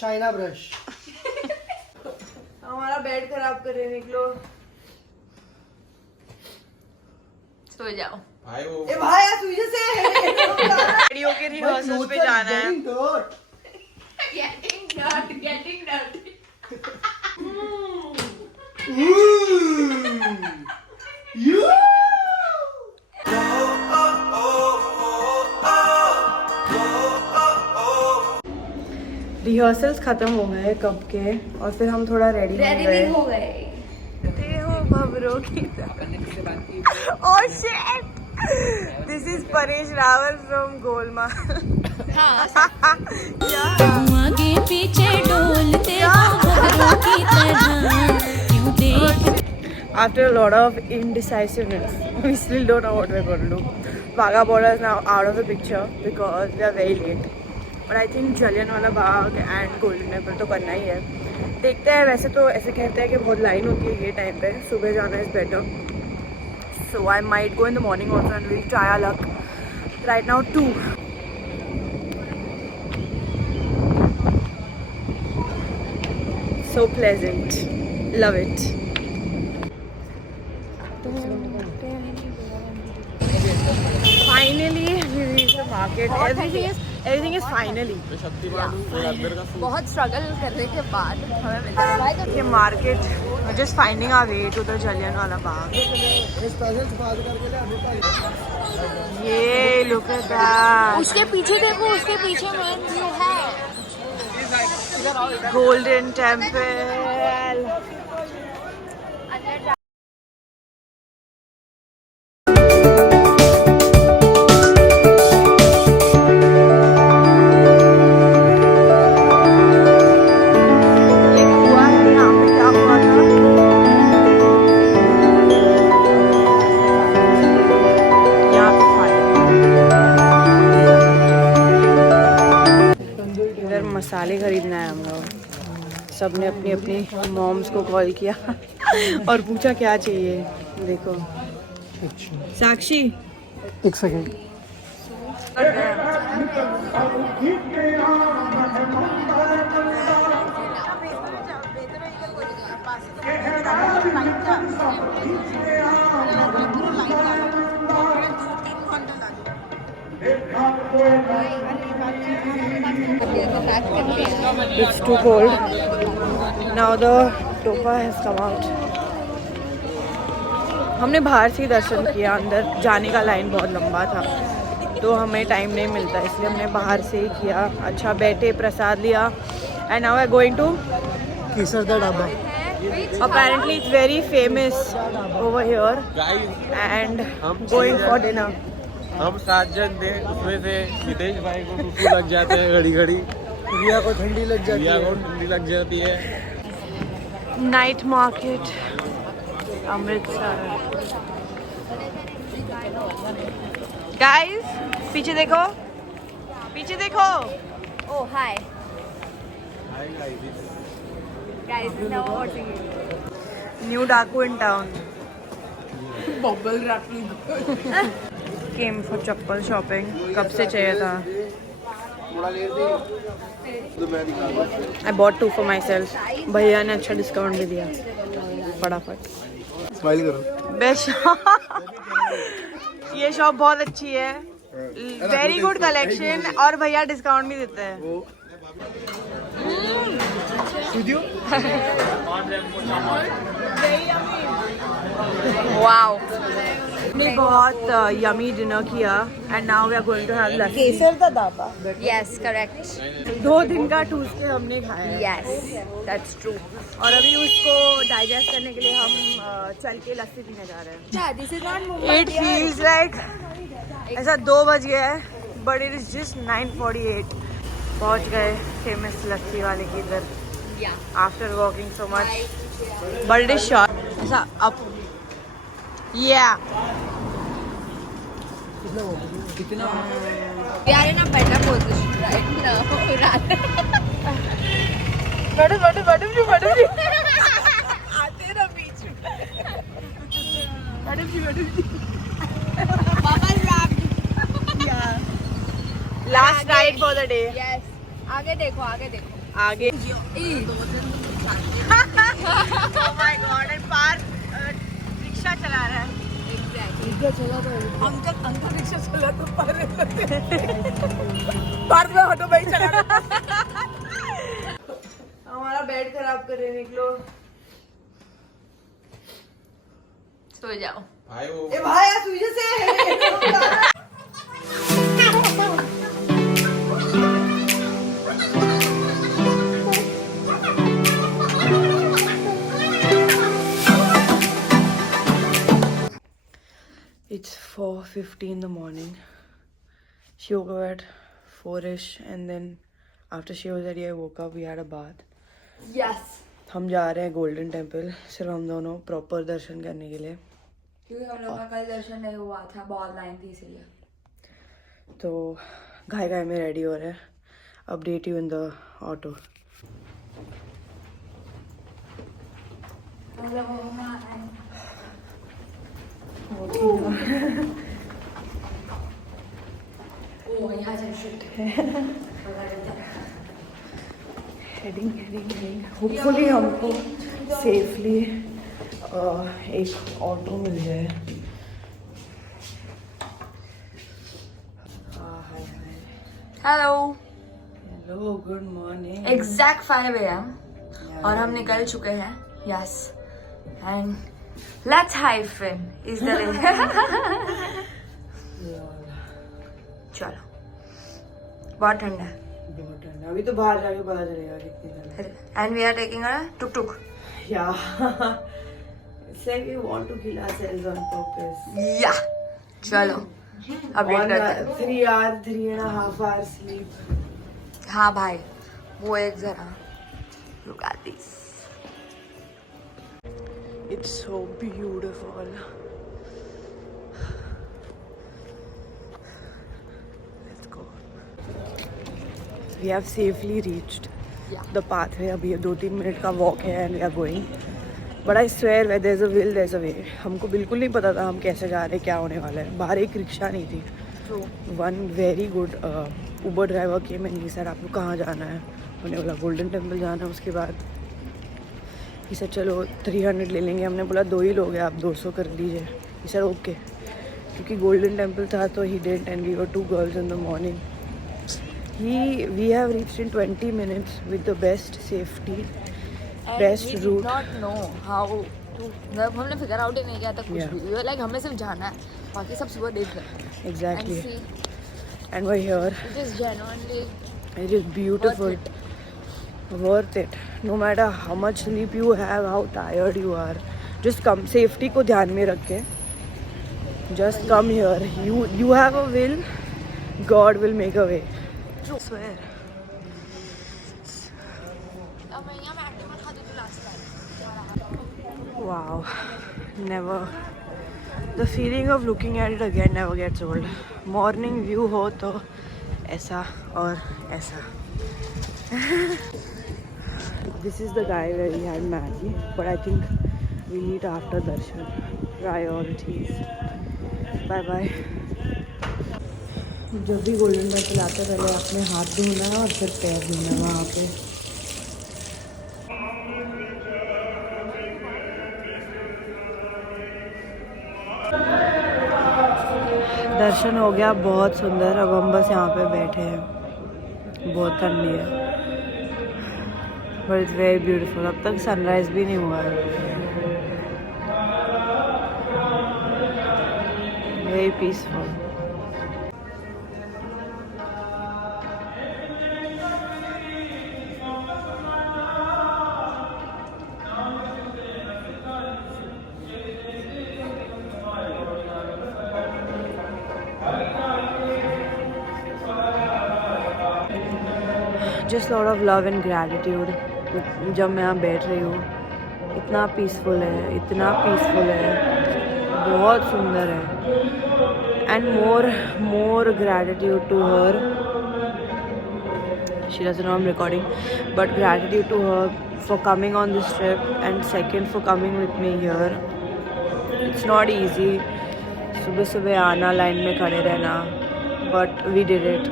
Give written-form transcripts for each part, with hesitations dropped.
China brush. हमारा bed खराब कर रहे निकलो। सो जाओ। ए भाई यार तुझे से रेडियो के रिहर्सल पे जाना है। Getting dirt. रिहर्सल्स खत्म हो गए कब के और फिर हम थोड़ा रेडी हो गए। हो भवरों की oh shit, this is Paresh Rawal from Golmaal. आगे पीछे डोलते हो भवरों की तरह, क्यों देख। After a lot of indecisiveness, we still don't know what we're going to do. Wagah border is now out of the picture because we are very late. But I think Jallianwala Bagh and golden temple तो करना ही है। देखते हैं, वैसे तो ऐसे कहते हैं कि बहुत लाइन होती है ये टाइम पे, सुबह जाना is better. So I might go in the morning also and we'll try our luck. Right now 2. So pleasant. Love it. Finally we reached the market. Everything is finally. बहुत struggle करने के बाद हमें मिला ये market. Just finding our way to the Jallianwala Bagh. ये look at that. उसके पीछे देखो, उसके पीछे मैन ये है Golden Temple. मसाले खरीदना है हम लोग। सब ने अपनी अपनी मॉम्स को कॉल किया और पूछा क्या चाहिए। देखो साक्षी, एक second. It's too cold. Now the tofa has come out. हमने बाहर से ही दर्शन किया, अंदर जाने का लाइन बहुत लंबा था तो हमें टाइम नहीं मिलता, इसलिए हमने बाहर से ही किया। अच्छा बैठे, प्रसाद लिया and now we are going to Kesar Da dhaba. apparently it's very famous over here and going for dinner. हम 7 जन थे, उसमें से हितेश भाई को कुछ लग जाते हैं घड़ी घड़ी, रिया को ठंडी लग जाती है। Night market Amritsar. गाइस पीछे देखो, पीछे देखो। Oh hi guys, now watching you. New Daku in town. Bubble wrapping. Came for chappal shopping. कब से चाहिए था। I bought 2 for myself. भैया ने अच्छा डिस्काउंट भी दिया। फटाफट स्माइल करो। बेस्ट। ये शॉप बहुत अच्छी है, वेरी गुड कलेक्शन और भैया डिस्काउंट भी देते हैं। वाओ, हमने बहुत यमी डिनर किया and now we are going to have lassi. Kesar Da Dhaba. Yes, correct. 2 दिन का ट्यूसडे हमने खाया है। Yes, that's true. और अभी उसको डाइजेस्ट करने के लिए हम चल के लस्सी पीने जा रहे हैं। This is not It feels like ऐसा 2 बज गया है but it is just 9:48. पहुंच गए फेमस लस्सी वाले की इधर। After walking so much, but it is short. ऐसा up. Yeah. कितना We are in a better position right now. Madam ji आते ना बीच में। Madam ji Bubble wrap. Last ride for the day. Yes आगे देखो आगे. Oh my God, and Parth rickshaw चला रहा है. अंकल रिक्शा चला तो पार्थ में ऑटो बाइक चला रहा. हमारा बेड खराब कर रहे. निकलो. सो जाओ. भाई वो ए भाई यार तुझे से It's 4:50 in the morning. She woke up at 4ish, and then after she was ready, I woke up. We had a bath. Yes हम जा रहे हैं गोल्डन टेम्पल. सिर्फ हम दोनों प्रॉपर दर्शन करने के लिए. क्योंकि हम लोग का कल दर्शन नहीं हुआ था, बहुत लाइन थी इसीलिए. तो घाय घाय में रेडी हो रहे हैं. Update you in the auto. Heading hopefully हमको सेफली एक ऑटो मिल जाए. Hello hello good morning. Exact 5 AM और हम निकल चुके हैं. Yes and let's hyphen is the way. चलो बहुत ठंडा है. बहुत ठंड. अभी तो बाहर जाके पता चलेगा कितनी ठंड है. And we are taking a tuk tuk. Yeah. It's like we want to kill ourselves on purpose. या चलो अपडेट On करते हैं. 3.5 hours sleep. हाँ भाई वो एक जरा look at this. It's so beautiful. Let's go. We have safely reached the pathway. अभी 2-3 मिनट का वॉक है and we are going. But I swear where there's a will there's a way. हमको बिल्कुल नहीं पता था हम कैसे जा रहे हैं, क्या होने वाला है. बाहर एक रिक्शा नहीं थी. One very good Uber driver came and he said आपको कहाँ जाना है. मैंने बोला गोल्डन टेम्पल जाना है. उसके बाद he said चलो 300 ले लेंगे. हमने बोला 2 ही लोग हैं, आप 200 कर दीजिए. he said okay. क्योंकि गोल्डन टेम्पल था तो he didn't and we were 2 girls in the morning. We have reached in 20 minutes with the best safety, best route. Not know how to. मतलब हमने फिगर आउट ही नहीं किया था कुछ भी. वी वर लाइक हमें सिर्फ जाना है, बाकी सब सुबह देख रहे हैं. Exactly. And see, And we're here. it is genuinely It is beautiful. Worth it. No matter how much sleep you have, how tired you are, just come. Safety को ध्यान में रख के just come here. You have a will. God will make a way. I swear. अब मैं यहाँ active खा दूँ last time. Wow. Never. The feeling of looking at it again never gets old. Morning view हो तो ऐसा और ऐसा. This is the guy where we had Maggie, but I think we'll eat after darshan. Priorities. Bye bye. जब भी golden temple आते पहले अपने हाथ धोना है और फिर पैर धोना है वहाँ पे. दर्शन हो गया बहुत सुंदर. अब हम बस यहाँ पे बैठे हैं. बहुत ठंडी है बट इट्स वेरी ब्यूटीफुल. अब तक सनराइज भी नहीं हुआ है. Very peaceful. Just lot of love and gratitude. जब मैं यहाँ बैठ रही हूँ इतना पीसफुल है, इतना पीसफुल है. बहुत सुंदर है. And more gratitude to her. She doesn't know I am recording, but gratitude to her for coming on this trip and second for coming with me here. It's not easy. सुबह सुबह आना, line में खड़े रहना, but we did it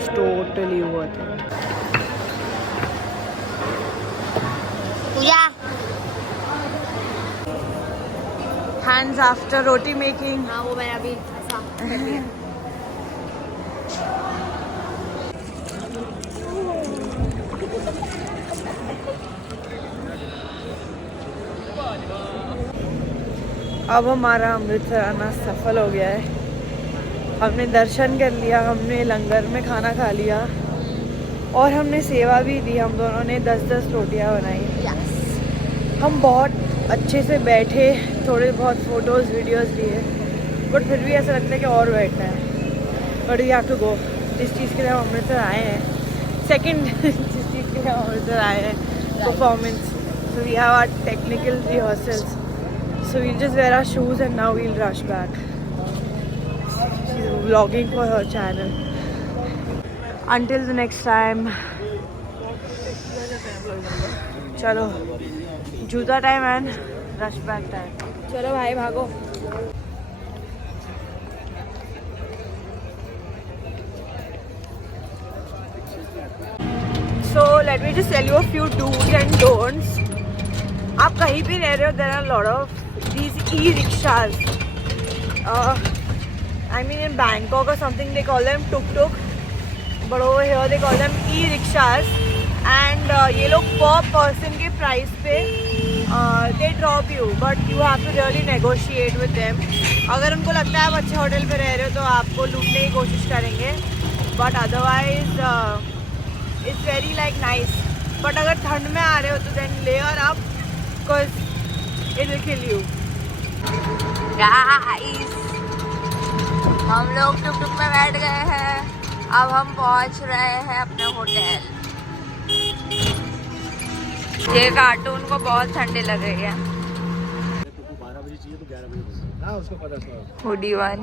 was totally worth it. Hands after roti making. हाँ वो मैंने अभी ऐसा कर लिया. अब हमारा अमृतसर आना सफल हो गया है. हमने दर्शन कर लिया, हमने लंगर में खाना खा लिया और हमने सेवा भी दी. हम दोनों ने 10-10 रोटियां बनाई. हम बहुत अच्छे से बैठे, थोड़े बहुत फ़ोटोज़ वीडियोज़ लिए, बट फिर भी ऐसा लगता है कि और बैठना है. But we have to go. जिस चीज़ के लिए हम अमृतसर आए हैं, सेकंड जिस चीज़ के लिए हम अमृतसर आए हैं, performance. So we have our technical rehearsals. So we'll just wear our shoes and now we'll rush back. She's vlogging for her channel. Until the next time. चलो जूता time and rush back time. चलो भाई भागो. So let me just tell you a few do's and don'ts. आप कहीं भी रह रहे हो, there are a lot of these e-rickshaws. I mean in Bangkok or something they call them tuk-tuk, but over here they call them e-rickshaws. And ये लोग per person के price पे they drop you, but you have to really negotiate with them. अगर उनको लगता है आप अच्छे होटल पे रह रहे हो तो आपको लूटने की कोशिश करेंगे, but otherwise it's very like nice. But अगर ठंड में आ रहे हो तो then layer up because it will kill you. Guys, हम लोग टुक-टुक में बैठ गए हैं. अब हम पहुंच रहे हैं अपने होटल. ये कार्टून को बहुत ठंडी लग रही है. हुडी 1,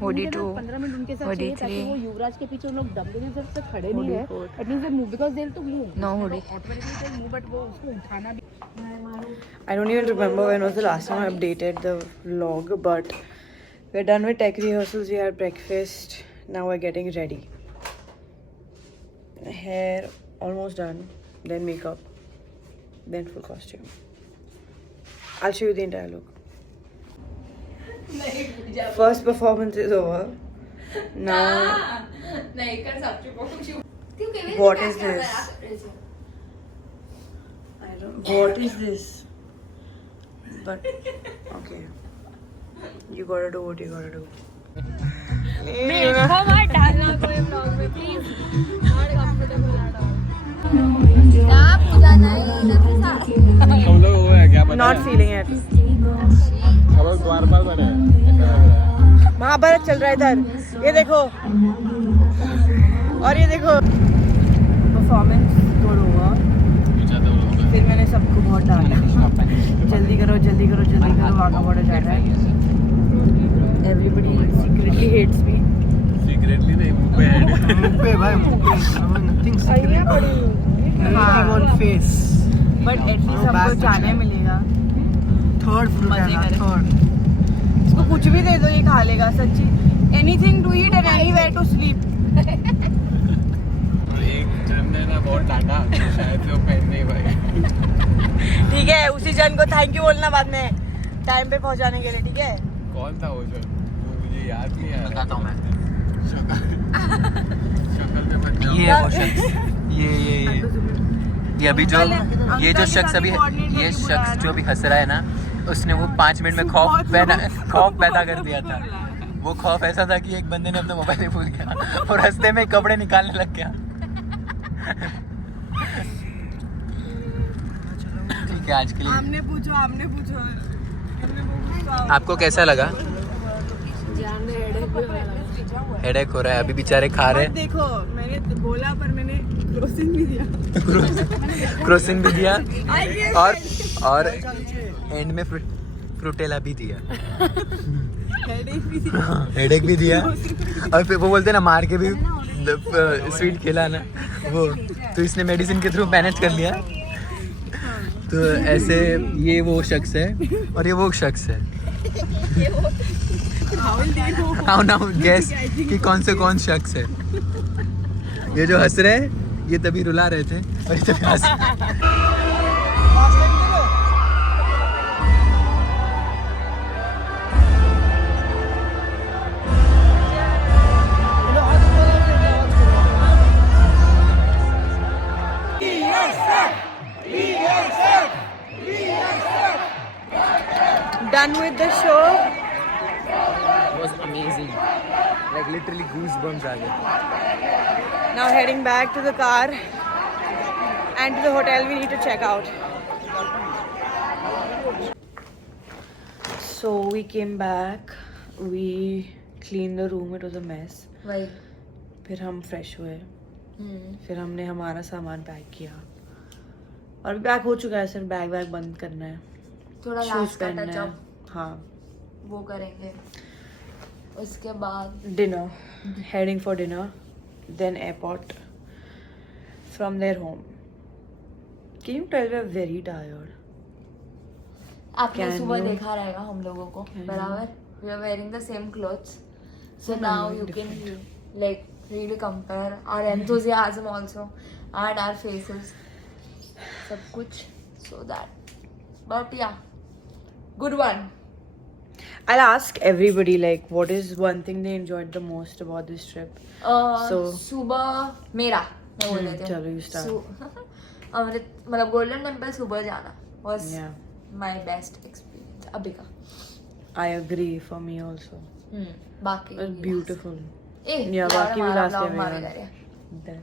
हुडी 2, 15 मिनट उनके साथ हुडी चाहिए ताकि 3, वो युवराज के पीछे उन लोग दम देने से खड़े नहीं रहे. At means they move because they will to move. No hoodie. Automatically move, but वो उसको उठाना भी. I don't even remember when was the last time I updated the vlog, but we're done with tech rehearsals. We had breakfast. Now we're getting ready. Hair almost done. Then makeup. Then full costume. I'll show you the entire look. First performance is over. Now, what is this? What is this? But okay, you gotta do what you gotta do. हम लोग वो है क्या पता Not feeling it. हम लोग द्वार पर बने हैं. ऐसा लग रहा है. महाभारत चल रहा है इधर. ये देखो और ये देखो. परफॉर्मेंस गुड हुआ. फिर मैंने सबको बहुत डांटा. जल्दी करो जल्दी करो जल्दी करो, वाघा बॉर्डर जा रहा है. Everybody secretly hates me. Secretly नहीं, मुंह पे हेड. पे भाई nothing secret on face. But at least हमको जाने मिलेगा. थर्ड फ्लोर मजे है. करें. थर्ड इसको कुछ भी दे दो ये खा लेगा सच्ची. Anything to eat and anywhere to sleep. एक जन ने ना बहुत डांटा, शायद से वो पहन नहीं पाए. ठीक है, उसी जन को थैंक यू बोलना बाद में टाइम पे पहुंचाने के लिए. ठीक है. कौन था वो जन? वो मुझे याद नहीं आ रहा. बताता हूं मैं. शक्ल पे मत जाओ. ये वो शख्स, ये अभी जो ये जो शख्स अभी ये शख्स जो अभी हंस रहा है ना, उसने वो 5 मिनट में खौफ पैदा कर दिया था. वो खौफ ऐसा था कि एक बंदे ने अपना मोबाइल ही भूल गया और रास्ते में कपड़े निकालने लग गया. ठीक है, आज के लिए आपने पूछो. आपको कैसा लगा? हेडेक हो रहा है. अभी बेचारे खा रहे हैं. देखो मैंने बोला पर मैंने क्रोसिंग भी दिया. क्रोसिन भी दिया और एंड में फ्रूटेला भी दिया. हेडेक भी दिया. और फिर वो बोलते ना मार के भी स्वीट खिलाना, वो तो इसने मेडिसिन के थ्रू मैनेज कर लिया. तो ऐसे ये वो शख्स है और ये वो शख्स है. हाउ नाउ गेस कि कौन से कौन शख्स है. ये जो हंस रहे हैं ये तभी रुला रहे थे और ये तभी हंस Done with the show. was amazing. Like literally goosebumps आ गए. Now heading back to the car and to the hotel we need to check out. So we came back, we cleaned the room, it was a mess. वही फिर हम fresh हुए, फिर हमने हमारा सामान pack किया और पैक हो चुका है, सिर्फ बैग वैग बंद करना है, थोड़ा शूज लास्ट का पहनना टच है. अप हाँ, वो करेंगे. उसके बाद dinner, heading for dinner, then airport, from there home. Can you tell we are very tired? आपने Can सुबह you- देखा रहेगा हम लोगों को, Can बराबर. We are wearing the same clothes, so No, now no, you can different. like really compare our enthusiasm also and our faces, सब कुछ, so that. But yeah, good one. I'll ask everybody like what is one thing they enjoyed the most about this trip. So- सुबह मेरा मैं बोल देती हूँ. चलो, you start. अमृत मतलब गोल्डन टेम्पल सुबह जाना was Yeah, my best experience अभी का. I agree. For me also, बाकी it was beautiful. A Yeah, बाकी भी last time मारे में करिए. Then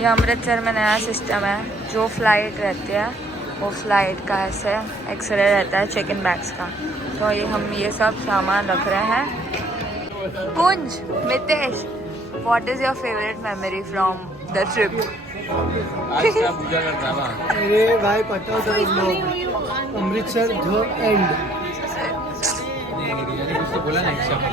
ये अमृतसर में नया सिस्टम है, जो फ्लाइट रहती है वो फ्लाइट का ऐसे एक्सरे रहता है चेक इन बैग्स का. तो ये हम ये सब सामान रख रहे हैं. Kunj, Mitesh, what is your favourite memory from the trip? आज का पूजा करता है. ये भाई पता होता है लोग अमृतसर द एंड बोला ना एक शब्द